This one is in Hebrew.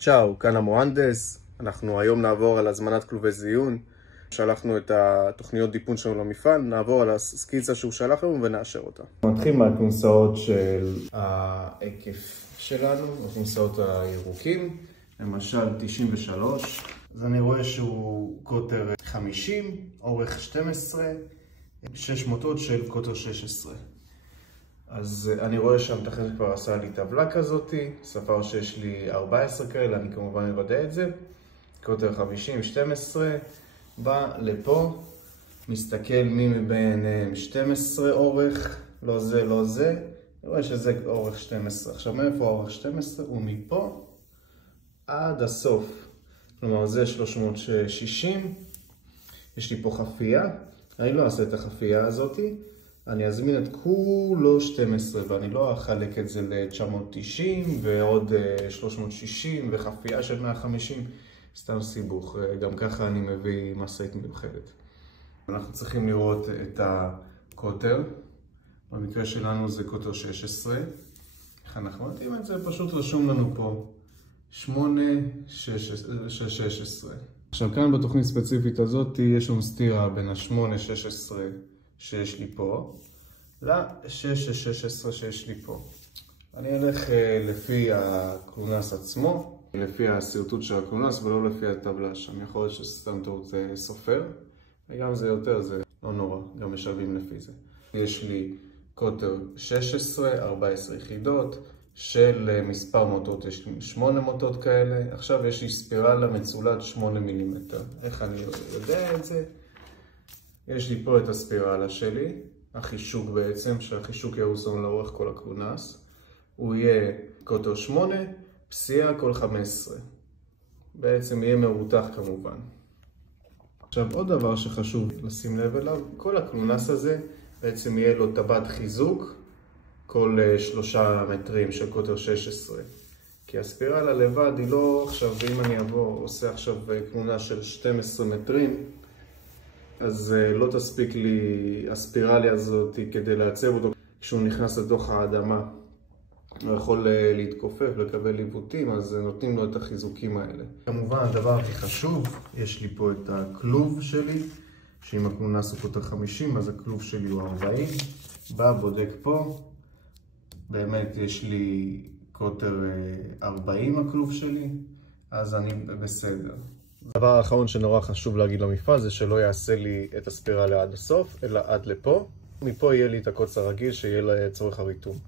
צ'או, כאן המוהנדס. אנחנו היום נעבור על הזמנת כלובי זיון. שלחנו את התוכניות דיפון שלנו למפעל, נעבור על הסקיצה שהוא שלח לנו ונאשר אותה. נתחיל מהכונסאות של ההיקף שלנו, הכונסאות הירוקים, למשל 93. אז אני רואה שהוא קוטר 50, אורך 12, 6 מוטות של קוטר 16. אז אני רואה שהמתכנת כבר עשה לי טבלה כזאת, ספר שיש לי 14 כאלה, אני כמובן אוודא את זה. קוטר 50, 12, בא לפה, מסתכל מי מביניהם 12 אורך, לא זה, לא זה, אני רואה שזה אורך 12. עכשיו מאיפה אורך 12? הוא מפה עד הסוף, כלומר זה 360, יש לי פה חפייה, אני לא אעשה את החפייה הזאת, אני אזמין את כולו 12 ואני לא אחלק את זה ל-990 ועוד 360 וחפייה של 150, סתם סיבוך. גם ככה אני מביא משאית מיוחדת. אנחנו צריכים לראות את הקוטר, במקרה שלנו זה קוטר 16. איך אנחנו נתאים את זה? פשוט רשום לנו פה 8, 16. עכשיו כאן בתוכנית ספציפית הזאת יש לנו סתירה בין ה-8, 16 שיש לי פה, ל-6, 16 שיש לי פה. אני אלך לפי הקלונס עצמו, לפי הסרטוט של הקלונס ולא לפי הטבלה שם. יכול להיות שסתם טעות סופר, וגם זה יותר, זה לא נורא, גם משלבים לפי זה. יש לי קוטר 16, 14 יחידות, של מספר מוטות, יש לי 8 מוטות כאלה. עכשיו יש לי ספירלה מצולת 8 מילימטר. איך אני יודע את זה? יש לי פה את הספירלה שלי, החישוק בעצם, שהחישוק ירוסון לאורך כל הקלונס. הוא יהיה קוטר 8, פסיעה כל 15. בעצם יהיה מרותח כמובן. עכשיו עוד דבר שחשוב לשים לב אליו, כל הקלונס הזה בעצם יהיה לו טבעת חיזוק כל 3 מטרים של קוטר 16. כי הספירלה לבד היא לא עכשיו, ואם אני עושה עכשיו קלונה של 12 מטרים, אז לא תספיק לי הספירליה הזאת כדי לעצב אותו כשהוא נכנס לתוך האדמה. הוא יכול להתכופף, לקבל עיוותים, אז נותנים לו את החיזוקים האלה. כמובן, הדבר הכי חשוב, יש לי פה את הכלוב שלי, שאם הקלונס הוא קוטר 50, אז הכלוב שלי הוא 40. בא, בודק פה, באמת יש לי קוטר 40 הכלוב שלי, אז אני בסדר. הדבר האחרון שנורא חשוב להגיד למפעל זה שלא יעשה לי את הספירלה עד הסוף, אלא עד לפה. מפה יהיה לי את הקוץ הרגיל שיהיה לצורך הריתום.